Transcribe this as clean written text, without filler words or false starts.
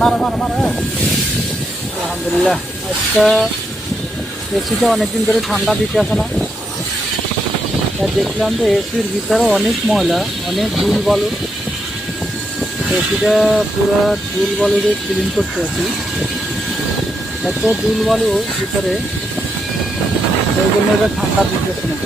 মারো মারো মারো আলহামদুলিল্লাহ। আজকে এসিতে অনেকদিন ধরে ঠান্ডা দিতে আসে না, তা দেখলাম যে এসির ভিতরে অনেক ময়লা, অনেক ধুল বালু। এসিটা পুরো ধুল বালু দিয়ে ক্লিন করতে আছি, এত ধুল বালু ভিতরে, ওই জন্য এটা ঠান্ডা দিতেছে না।